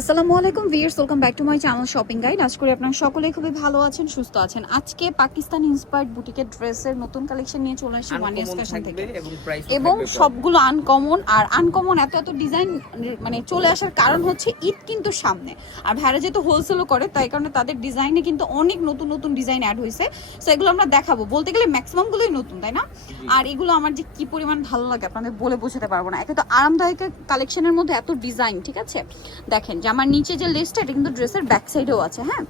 আসসালামু আলাইকুম viewers welcome back to my channel shopping guide. আজ করি আপনারা সকলেই খুবই ভালো আছেন সুস্থ আছেন। আজকে পাকিস্তান ইন্সপায়ার্ড বুটিকের ড্রেসের নতুন কালেকশন নিয়ে চলে আসছি ওয়ান ইয়ার্স ফ্যাশন থেকে। এবং সবগুলো আনকমন আর আনকমন এত এত ডিজাইন মানে চলে আসার কারণ হচ্ছে ঈদ কিন্তু সামনে। আর ভাইরা যেহেতু হোলসেলও করে তাই কারণে তাদের ডিজাইনে কিন্তু অনেক নতুন নতুন ডিজাইন অ্যাড হয়েছে। সো এগুলো আমরা দেখাবো। বলতে গেলে ম্যাক্সিমাম গুলোই নতুন তাই না? আর এগুলো আমার যে কি পরিমাণ ভালো লাগে আপনাদের বলে বোঝাতে পারব না। একে তো আরামদায়ক কালেকশনের মধ্যে এত ডিজাইন ঠিক আছে? দেখেন যে আমার নিচে যে লিস্ট এটা কিন্তু ড্রেসের ব্যাক সাইডেও আছে হ্যাঁ?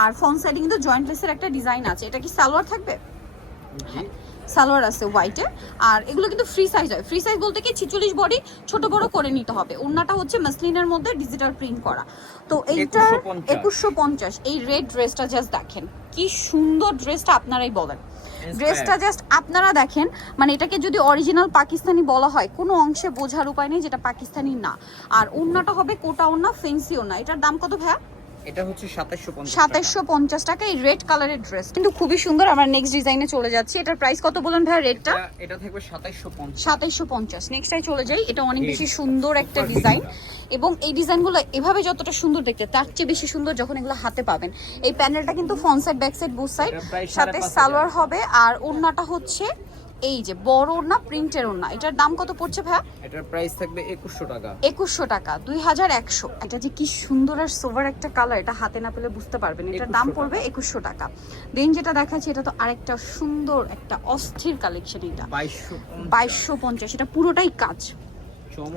আর ফ্রন্ট সাইডে কিন্তু জয়েন্ট লেসের একটা ডিজাইন আছে। এটা কি সালোয়ার থাকবে? সালোয়ার আছে হোয়াইটে আর এগুলো কিন্তু ফ্রি সাইজ হয়। ফ্রি সাইজ বলতে কি ছিচল্লিশ বডি ছোট বড় করে নিতে হবে। ওড়নাটা হচ্ছে মাসলিনের মধ্যে ডিজিটাল প্রিন্ট করা। তো এইটা 2150 একুশশো পঞ্চাশ। এই রেড ড্রেসটা জাস্ট দেখেন। কি সুন্দর ড্রেসটা আপনারাই বলেন। ড্রেসটা জাস্ট আপনারা দেখেন মানে এটাকে যদি অরিজিনাল পাকিস্তানি বলা হয় কোনো অংশে বোঝার উপায় নেই যেটা পাকিস্তানি না। আর ওড়নাটা হবে কোটা ওড়না ফেন্সি ওড়না। এটার দাম কত ভাইয়া? এটা হচ্ছে 2750 সাতাইশশো পঞ্চাশ টাকা এই রেড কালারের ড্রেস কিন্তু খুবই সুন্দর আমরা নেক্সট ডিজাইনে চলে যাচ্ছি। এটার প্রাইস কত বলেন ভাই রেডটা এটা থাকবে 2750 সাতাইশশো পঞ্চাশ। নেক্সটাই চলে যাই। এটা অনেক বেশি সুন্দর একটা ডিজাইন এবং এই ডিজাইনগুলো এভাবে যতটা সুন্দর দেখতে তার চেয়ে বেশি সুন্দর যখন এগুলো হাতে পাবেন। এই প্যানেলটা কিন্তু front side back side both side সাথে সালোয়ার হবে। আর ওড়নাটা হচ্ছে এই যে বড় ওড়না প্রিন্টের ওড়না এটার দাম কত পড়ছে ভাইয়া? এটার প্রাইস থাকবে 2100 টাকা। একুশশো টাকা দুই হাজার একশো। এটা যে কি সুন্দর আর সোভার একটা কালার এটা হাতে না পেলে বুঝতে পারবেন। এটার দাম পড়বে একুশশো টাকা। দেন যেটা দেখাচ্ছি এটা তো আরেকটা সুন্দর একটা অস্থির কালেকশন এটা। 2250 বাইশশো পঞ্চাশ এটা পুরোটাই কাজ।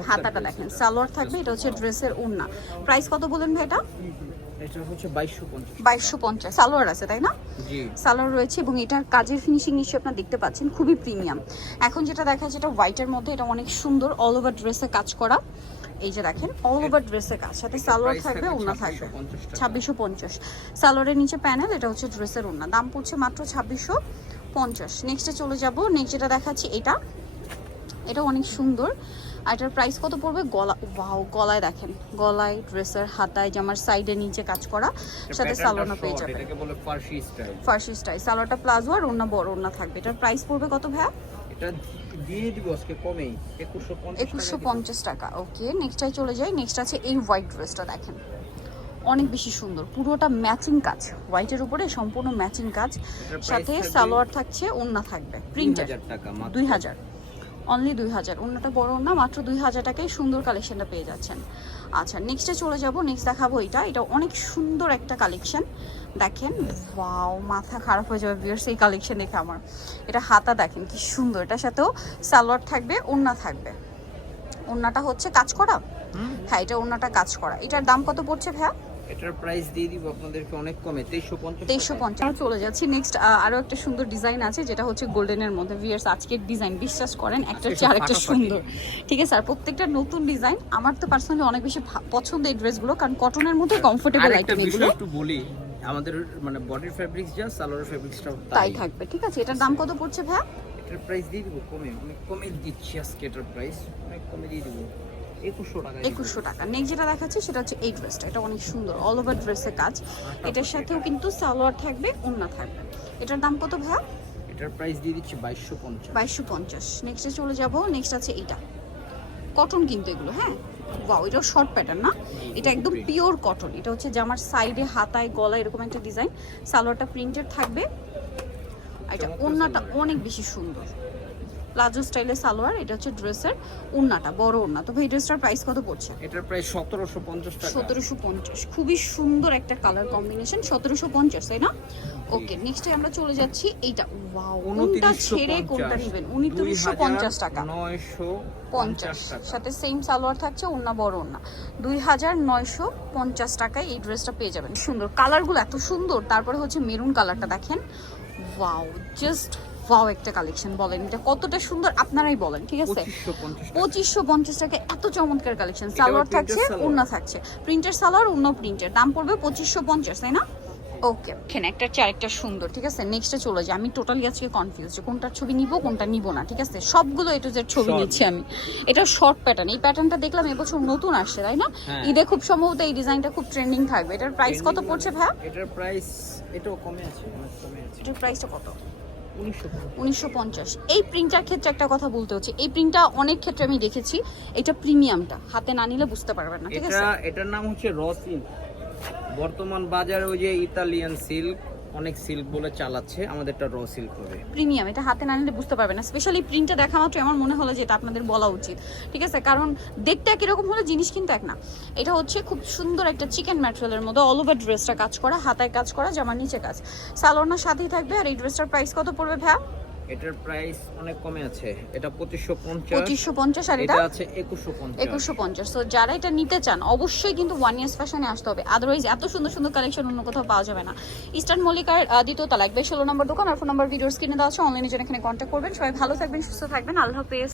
হাতাটা দেখেন সালোয়ার থাকবে এটা হচ্ছে ড্রেসের ওড়না। প্রাইস কত বলেন ভাই এটা? এটা হচ্ছে 2250 বাইশশো পঞ্চাশ সালোয়ার আছে তাই না? জি। সালোয়ার রয়েছে এবং এটার কাজের ফিনিশিং নিশ্চয়ই আপনারা দেখতে পাচ্ছেন খুবই প্রিমিয়াম এখন যেটা দেখা যেটা হোয়াইটের মধ্যে এটা অনেক সুন্দর অল ওভার ড্রেসে কাজ করা। এই যে দেখেন অল ওভার ড্রেসের কাজ সাথে সালোয়ার থাকবে থাকবে ছাব্বিশশো পঞ্চাশ সালোয়ারের নিচে প্যানেল এটা হচ্ছে ড্রেসের ওড়না। দাম পড়ছে মাত্র ছাব্বিশশো পঞ্চাশ। নেক্সটে চলে যাব নেক্সট যেটা দেখাচ্ছি এটা। এটা অনেক সুন্দর। আর এটার প্রাইস কত পড়বে? গলা ওয়াও গলায় দেখেন। গলায় ড্রেসের হাতায় জামার সাইডে নিচে কাজ করা সাথে সালোনা পেয়ে short, যাবে এটাকে বলে ফার্সি স্টাইল ফার্সি স্টাইল সালোয়ারটা প্লাজো আর ওড়না বড় ওড়না থাকবে। এটার প্রাইস পড়বে কত ভাইয়া? এটা দিয়ে দিব আজকে কমেই। 2150 একুশশো পঞ্চাশ টাকা। ওকে নেক্সটটাই চলে যাই। নেক্সট আছে এই হোয়াইট ড্রেসটা দেখেন। অনেক বেশি সুন্দর। পুরোটা ম্যাচিং কাজ। হোয়াইটের উপরে সম্পূর্ণ ম্যাচিং কাজ। সাথে সালোয়ার থাকছে ওড়না থাকবে। প্রিন্টেড 3000 টাকা মাত্র। দুই হাজার। অনলি দুই হাজার। অন্যটা বড় না মাত্র দুই হাজার টাকায় সুন্দর কালেকশনটা পেয়ে যাচ্ছেন। আচ্ছা নেক্সটে চলে যাব নেক্সট দেখাবো এটা। এটা অনেক সুন্দর একটা কালেকশন দেখেন ওয়াও মাথা খারাপ হয়ে যাবে বিয়ার্স এই কালেকশন দেখে আমার। এটা হাতা দেখেন কি সুন্দর। এটার সাথেও সালোয়ার থাকবে ওড়না থাকবে। ওড়নাটা হচ্ছে কাজ করা। হ্যাঁ এটা ওড়নাটা কাজ করা এটার দাম কত পড়ছে ভাইয়া? এটার প্রাইস দিয়ে দিব আপনাদেরকে অনেক কমে 2350 তেইশশো পঞ্চাশ চলে যাচ্ছি। নেক্সট আরও একটা সুন্দর ডিজাইন আছে যেটা হচ্ছে গোল্ডেনের মধ্যে। ভিয়ার্স আজকের ডিজাইন বিশ্বাস করেন একটা চেয়ে আরেকটা সুন্দর। ঠিক আছে আর প্রত্যেকটা নতুন ডিজাইন আমার তো পার্সোনালি অনেক বেশি পছন্দ এই ড্রেসগুলো কারণ কটনের মধ্যে কমফোর্টেবল আইটেম এগুলো। একটু বলি আমাদের মানে বডির ফেব্রিক্স যা সালোয়ার ফেব্রিক্সটাও তাই। থাকবে ঠিক আছে? এটার দাম কত পড়ছে ভাইয়া? এটার প্রাইস দিয়ে দিব কমে অনেক কমে দিচ্ছি আজকে এটার প্রাইস অনেক কমে দিয়ে দিব। একুশশো টাকা নেক্সট যেটা দেখাচ্ছে সেটা হচ্ছে এই ড্রেসটা এটা অনেক সুন্দর অল ওভার ড্রেসের কাজ। এটার সাথেও কিন্তু সালোয়ার থাকবে ওড়না থাকবে। এটার দাম কত ভাইয়া? এটার প্রাইস দিয়ে দিচ্ছি বাইশশো পঞ্চাশ। বাইশশো পঞ্চাশ। নেক্সটে চলে যাব নেক্সট আছে এইটা। কটন কিন্তু এগুলো হ্যাঁ? ওয়াও এটাও শর্ট প্যাটার্ন না? এটা একদম পিওর কটন এটা হচ্ছে জামার সাইডে হাতায় গলায় এরকম একটা ডিজাইন সালোয়ারটা প্রিন্টেড থাকবে। এটা ওড়নাটা অনেক বেশি সুন্দর। প্লাজো স্টাইলের সালোয়ার এটা হচ্ছে ড্রেসের ওড়নাটা বড় ওড়না। তো এই ড্রেসটার প্রাইস কত পড়ছে? এটার প্রাইস সতেরোশো পঞ্চাশ সতেরোশো পঞ্চাশ। খুবই সুন্দর একটা কালার কম্বিনেশন সতেরোশো পঞ্চাশ তাই না? ওকে নেক্সটে আমরা চলে যাচ্ছি এইটা ওয়াও কোনটা ছেড়ে কোনটা নেবেন? উনত্রিশশো পঞ্চাশ টাকা। নয়শো পঞ্চাশ সাথে সেম সালোয়ার থাকছে ওন্না বড় ওন্না দুই হাজার নয়শো পঞ্চাশ টাকায় এই ড্রেসটা পেয়ে যাবেন। সুন্দর। কালারগুলো এত সুন্দর তারপরে হচ্ছে মেরুন কালারটা দেখেন। ওয়াও জাস্ট ওয়াও একটা কালেকশন বলেন। এটা কতটা সুন্দর আপনারাই বলেন ঠিক আছে? পঁচিশশো পঞ্চাশ টাকা। এত চমৎকার কালেকশন। সালোয়ার থাকছে? ওন্না থাকছে। প্রিন্টের সালোয়ার অন্য প্রিন্টের দাম পড়বে পঁচিশশো পঞ্চাশ তাই না? ওকে। এখানে একটা চারটা সুন্দর ঠিক আছে? নেক্সটে চলে যায় আমি টোটালি আজকে কনফিউজ যে কোনটার ছবি নিব কোনটা নিব না ঠিক আছে? সবগুলো এটু যে ছবি. নিচ্ছি আমি। এটা শর্ট প্যাটার্ন এই প্যাটার্নটা দেখলাম এবছর নতুন আসছে তাই না? হ্যাঁ। ঈদে খুব সম্ভবত এই ডিজাইনটা খুব ট্রেন্ডিং থাকবে। এটার প্রাইস কত পড়ছে মানে ভাইয়া? এটার প্রাইস এটাও কমে কমে আছে। এটার প্রাইসটা কত? উনিশশো এই প্রিন্টার ক্ষেত্রে একটা কথা বলতে হচ্ছে এই প্রিন্টটা অনেক ক্ষেত্রে আমি দেখেছি এটা প্রিমিয়ামটা হাতে না নিলে বুঝতে পারবেন না ঠিক আছে? এটা এটার নাম হচ্ছে র সিল্ক বর্তমান বাজারে ওই যে ইতালিয়ান সিল্ক অনেক সিল্ক বলে চালাচ্ছে আমাদের একটা র সিল্ক হবে। প্রিমিয়াম এটা হাতে না নিলে বুঝতে পারবে না। স্পেশালি প্রিন্টটা দেখা মাত্র আমার মনে হলো যে এটা আপনাদের বলা উচিত। ঠিক আছে? কারণ দেখতে একই রকম হলে জিনিস কিন্তু এক না। এটা হচ্ছে খুব সুন্দর একটা চিকেন ম্যাটেরিয়ালের মধ্যে অল ওভার ড্রেসটা কাজ করা, হাতায় কাজ করা, জামার নিচে কাজ। সালোয়ারনার সাথেই থাকবে। আর এই ড্রেসটার প্রাইস কত পড়বে ভ্যা এটার প্রাইস অনেক কমে আছে। এটা পঁচিশশো পঞ্চাশ পঁচিশশো পঞ্চাশ আর এটা আছে একুশশো পঞ্চাশ। একুশশো পঞ্চাশ। তো যারা এটা নিতে চান অবশ্যই কিন্তু ওয়ান ইয়ার্স ফ্যাশনে আসতে হবে। আদারওয়াইজ এত সুন্দর সুন্দর কালেকশন অন্য কোথাও পাওয়া যাবে না। ইস্টার্ন মল্লিকার দ্বিতীয় তালাক বেশ ষোলো নম্বর দোকান আর ফোন নম্বর ভিডিওর স্ক্রিনে দেওয়া আছে। অনলাইনে জন্য এখানে কন্ট্যাক্ট করবেন। সবাই ভালো থাকবেন সুস্থ থাকবেন। আল্লাহ হাফেজ।